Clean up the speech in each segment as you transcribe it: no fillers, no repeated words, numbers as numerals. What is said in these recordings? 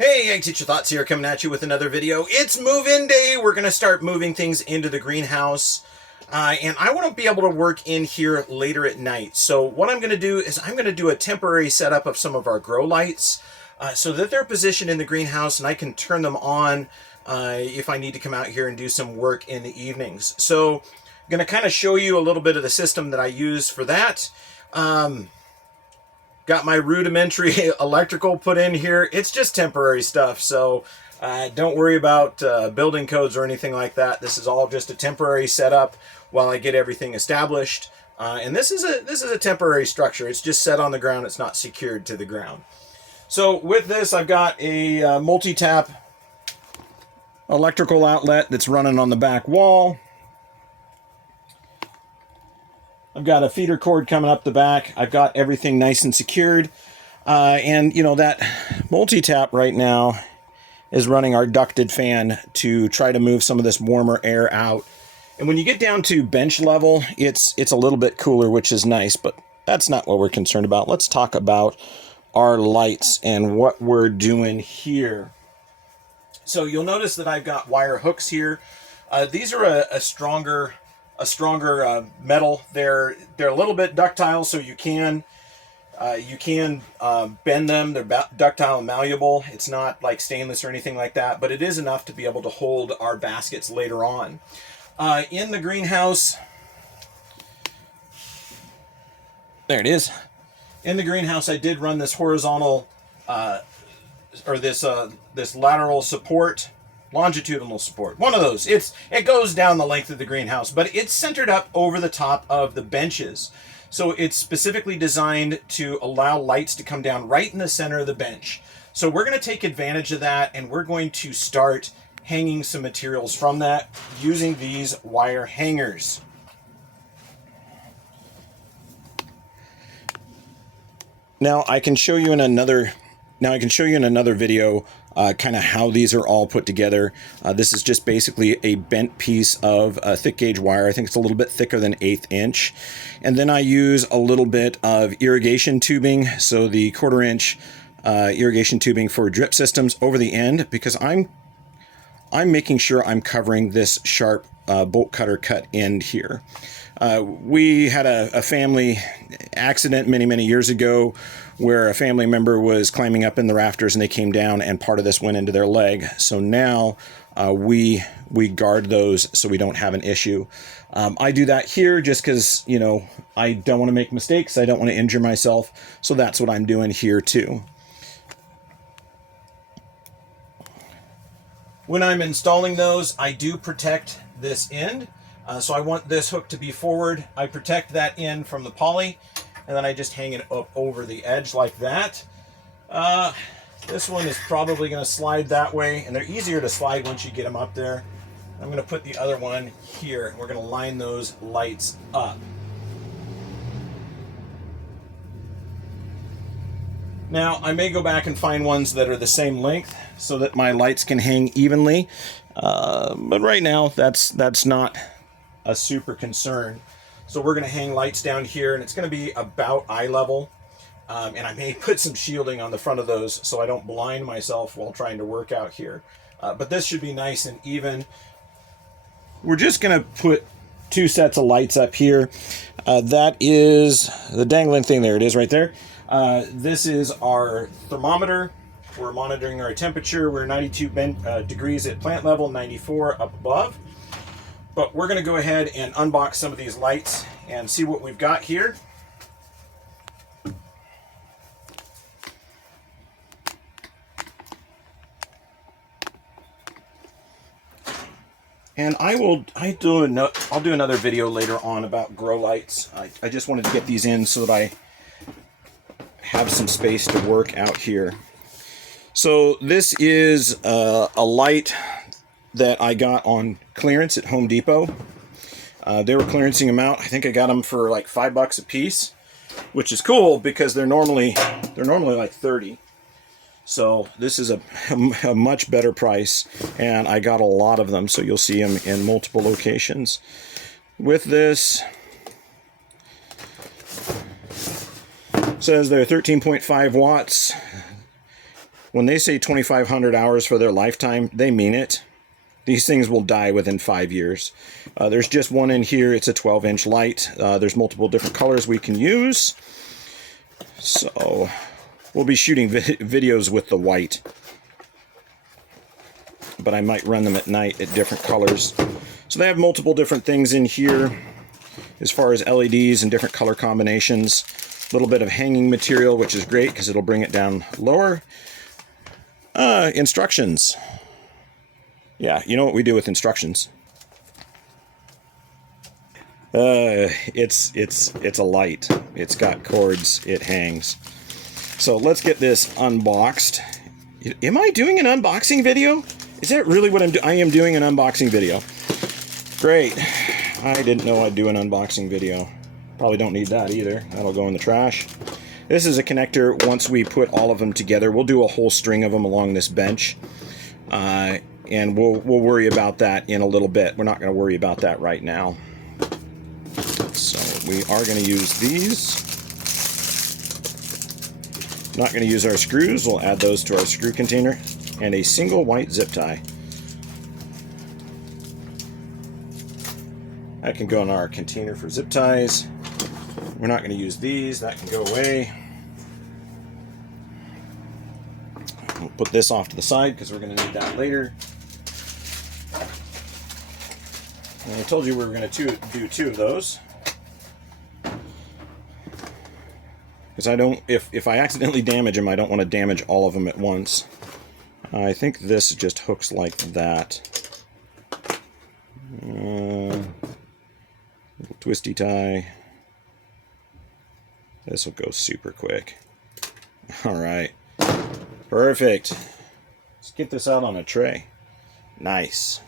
Hey, Ag Teacher Thoughts here, coming at you with another video. It's move-in day. We're going to start moving things into the greenhouse. And I want to be able to work in here later at night. So what I'm going to do is I'm going to do a temporary setup of some of our grow lights so that they're positioned in the greenhouse and I can turn them on if I need to come out here and do some work in the evenings. So I'm going to kind of show you a little bit of the system that I use for that. Got my rudimentary electrical put in here. It's just temporary stuff, so don't worry about building codes or anything like that. This is all just a temporary setup while I get everything established. And this is a temporary structure. It's just set on the ground. It's not secured to the ground. So with this, I've got a multi-tap electrical outlet that's running on the back wall. I've got a feeder cord coming up the back. I've got everything nice and secured. And, you know, that multi-tap right now is running our ducted fan to try to move some of this warmer air out. And when you get down to bench level, it's a little bit cooler, which is nice, but that's not what we're concerned about. Let's talk about our lights and what we're doing here. So you'll notice that I've got wire hooks here. These are a stronger metal. They're a little bit ductile, so you can bend them. They're ductile and malleable. It's not like stainless or anything like that, but it is enough to be able to hold our baskets later on. In the greenhouse, there it is. In the greenhouse, I did run this horizontal or this lateral support. Longitudinal support, one of those. It goes down the length of the greenhouse, but it's centered up over the top of the benches. So it's specifically designed to allow lights to come down right in the center of the bench. So we're going to take advantage of that, and we're going to start hanging some materials from that using these wire hangers. Now I can show you in another video kind of how these are all put together. This is just basically a bent piece of thick gauge wire. I think it's a little bit thicker than 1/8 inch. And then I use a little bit of irrigation tubing. So the 1/4 inch irrigation tubing for drip systems over the end, because I'm making sure I'm covering this sharp bolt cutter cut end here. We had a family accident many years ago where a family member was climbing up in the rafters and they came down and part of this went into their leg. So now we guard those so we don't have an issue. I do that here just because, you know, I don't want to make mistakes. I don't want to injure myself. So that's what I'm doing here too. When I'm installing those, I do protect this end. So I want this hook to be forward. I protect that end from the poly, and then I just hang it up over the edge like that. This one is probably going to slide that way, and they're easier to slide once you get them up there. I'm going to put the other one here, and we're going to line those lights up. Now, I may go back and find ones that are the same length so that my lights can hang evenly, but right now that's not a super concern. So we're going to hang lights down here, and it's going to be about eye level. And I may put some shielding on the front of those so I don't blind myself while trying to work out here. But this should be nice and even. We're just going to put 2 sets of lights up here. That is the dangling thing. There it is right there. This is our thermometer. We're monitoring our temperature. We're 92 degrees at plant level, 94 up above. But we're going to go ahead and unbox some of these lights and see what we've got here. And I'll do another video later on about grow lights. I just wanted to get these in so that I have some space to work out here. So this is a light that I got on clearance at Home Depot. They were clearancing them out. I think I got them for like $5 a piece, which is cool because they're normally like 30. So this is a much better price, and I got a lot of them, so you'll see them in multiple locations. With this, says they're 13.5 watts. When they say 2,500 hours for their lifetime, they mean it. These things will die within 5 years. There's just one in here. It's a 12-inch light. There's multiple different colors we can use. So we'll be shooting videos with the white. But I might run them at night at different colors. So they have multiple different things in here as far as LEDs and different color combinations. A little bit of hanging material, which is great because it'll bring it down lower. Instructions. Yeah, you know what we do with instructions. It's a light. It's got cords. It hangs. So let's get this unboxed. Am I doing an unboxing video? Is that really what I'm doing? I am doing an unboxing video. Great. I didn't know I'd do an unboxing video. Probably don't need that either. That'll go in the trash. This is a connector. Once we put all of them together, we'll do a whole string of them along this bench. And we'll worry about that in a little bit. We're not going to worry about that right now. So we are going to use these. Not going to use our screws. We'll add those to our screw container. And a single white zip tie. That can go in our container for zip ties. We're not going to use these. That can go away. We'll put this off to the side because we're going to need that later. And I told you we were going to do 2 of those. Because I don't, if I accidentally damage them, I don't want to damage all of them at once. I think this just hooks like that. Little twisty tie. This will go super quick. Alright. Perfect. Let's get this out on a tray. Nice.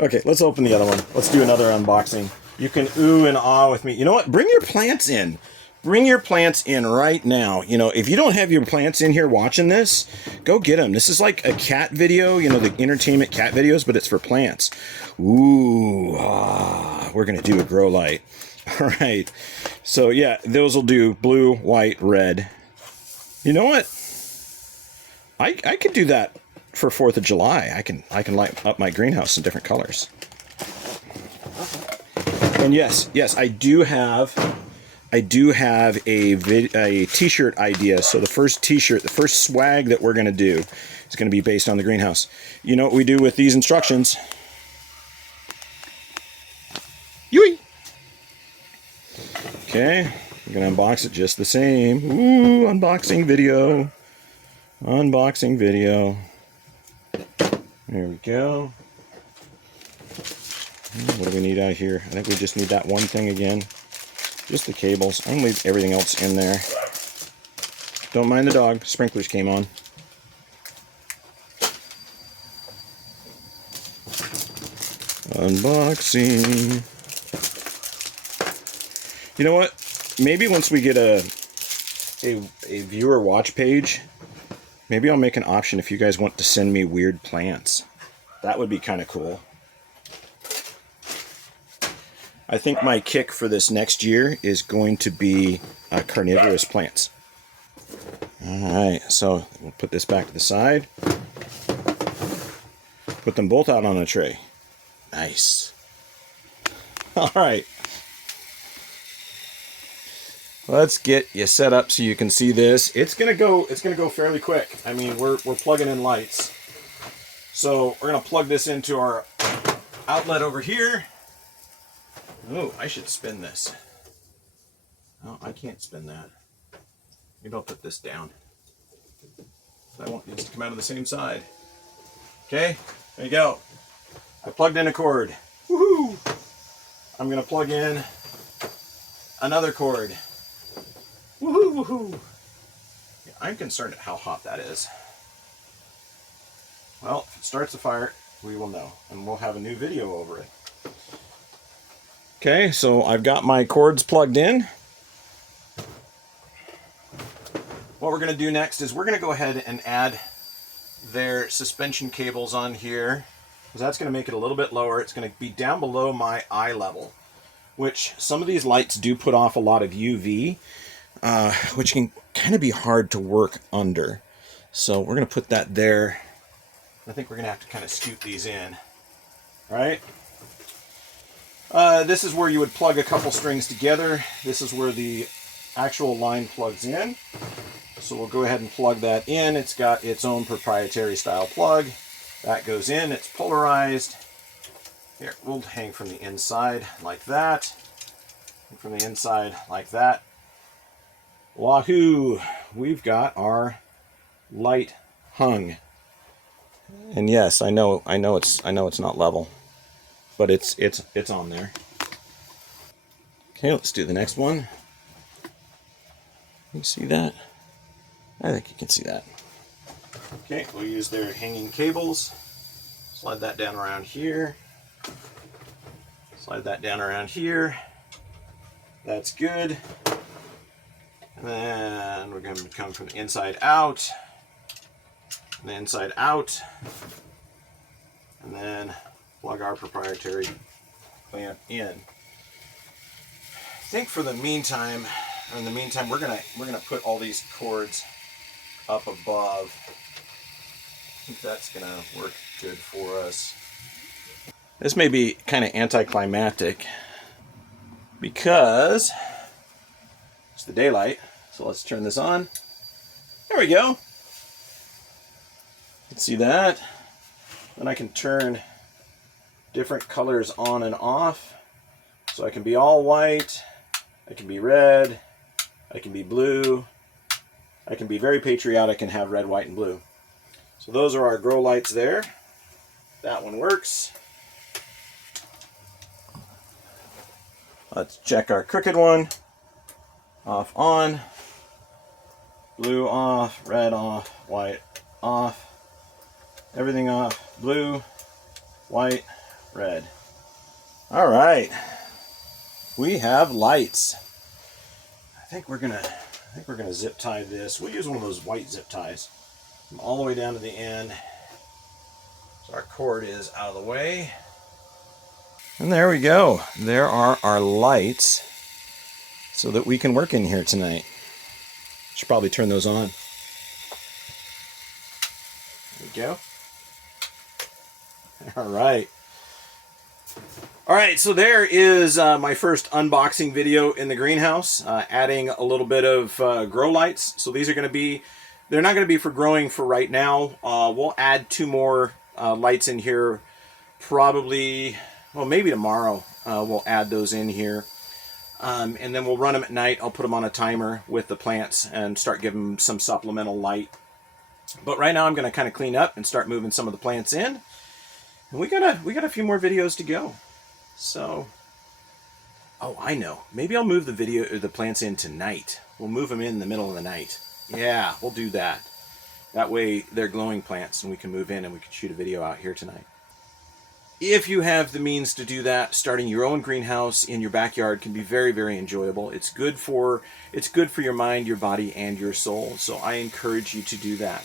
Okay, let's open the other one. Let's do another unboxing. You can ooh and ah with me. You know what? Bring your plants in. Bring your plants in right now. You know, if you don't have your plants in here watching this, go get them. This is like a cat video, you know, the entertainment cat videos, but it's for plants. Ooh, we're going to do a grow light. All right. So, yeah, those will do blue, white, red. You know what? I could do that for 4th of July. I can light up my greenhouse in different colors. And yes, I do have a t-shirt idea. So the first t-shirt, the first swag that we're going to do is going to be based on the greenhouse. You know what we do with these instructions? Yui! Okay, we're going to unbox it just the same. Ooh, unboxing video. Unboxing video. There we go. What do we need out here? I think we just need that one thing again. Just the cables. I'm going to leave everything else in there. Don't mind the dog. Sprinklers came on. Unboxing. You know what? Maybe once we get a viewer watch page, maybe I'll make an option if you guys want to send me weird plants. That would be kind of cool. I think my kick for this next year is going to be carnivorous plants. Alright, so we'll put this back to the side. Put them both out on a tray. Nice. Alright. Let's get you set up so you can see this. It's gonna go fairly quick. I mean, we're plugging in lights. So we're gonna plug this into our outlet over here. Oh, I should spin this. Oh, I can't spin that. Maybe I'll put this down. I want these to come out of the same side. Okay, there you go. I plugged in a cord. Woohoo! I'm gonna plug in another cord. Woohoo, woohoo! Yeah, I'm concerned at how hot that is. Well, if it starts a fire, we will know, and we'll have a new video over it. Okay, so I've got my cords plugged in. What we're going to do next is we're going to go ahead and add their suspension cables on here, because that's going to make it a little bit lower. It's going to be down below my eye level, which some of these lights do put off a lot of UV, which can kind of be hard to work under. So we're going to put that there. I think we're going to have to kind of scoot these in. All right. This is where you would plug a couple strings together. This is where the actual line plugs in. So we'll go ahead and plug that in. It's got its own proprietary style plug. That goes in, it's polarized. Here, we'll hang from the inside like that. And from the inside like that. Wahoo! We've got our light hung. And yes, I know it's not level, but it's on there. Okay, let's do the next one. You see that? I think you can see that. Okay, we'll use their hanging cables. Slide that down around here. Slide that down around here. That's good. And then we're going to come from the inside out. And the inside out. And then plug our proprietary clamp in. I think for the meantime, we're gonna put all these cords up above. I think that's gonna work good for us. This may be kind of anticlimactic because it's the daylight. So let's turn this on. There we go. Let's see that. Then I can turn different colors on and off. So I can be all white, I can be red, I can be blue, I can be very patriotic and have red, white, and blue. So those are our grow lights there. That one works. Let's check our crooked one. Off, on. Blue off, red off, white off. Everything off. Blue, white, red. All right. We have lights. I think we're gonna zip tie this. We'll use one of those white zip ties. All the way down to the end. So our cord is out of the way. And there we go. There are our lights so that we can work in here tonight. Should probably turn those on. There we go. All right. All right, so there is my first unboxing video in the greenhouse, adding a little bit of grow lights. So these are going to be, they're not going to be for growing for right now. We'll add 2 more lights in here probably, well, maybe tomorrow we'll add those in here. And then we'll run them at night. I'll put them on a timer with the plants and start giving them some supplemental light. But right now I'm going to kind of clean up and start moving some of the plants in. And we got a few more videos to go. So, oh, I know. Maybe I'll move the plants in tonight. We'll move them in the middle of the night. Yeah, we'll do that. That way they're glowing plants and we can move in and we can shoot a video out here tonight. If you have the means to do that, starting your own greenhouse in your backyard can be very, very enjoyable. It's good for your mind, your body, and your soul. So I encourage you to do that.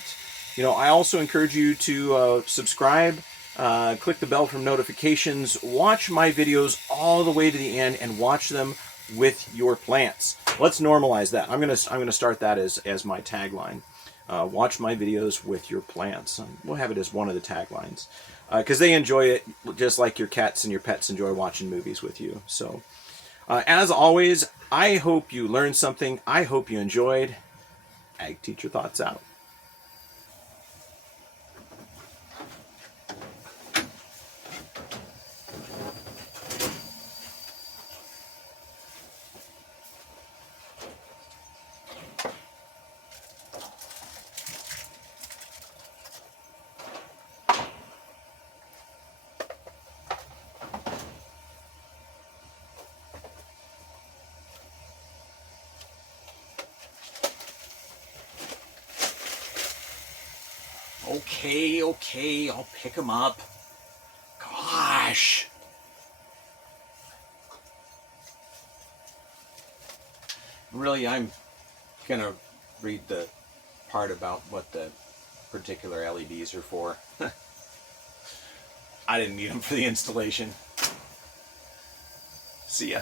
You know, I also encourage you to subscribe. Click the bell for notifications. Watch my videos all the way to the end and watch them with your plants. Let's normalize that. I'm gonna start that as my tagline. Watch my videos with your plants. We'll have it as one of the taglines because they enjoy it just like your cats and your pets enjoy watching movies with you. So, as always, I hope you learned something. I hope you enjoyed. Ag Teacher Thoughts out. Okay, I'll pick them up. Gosh. Really, I'm gonna read the part about what the particular LEDs are for. I didn't need them for the installation. See ya.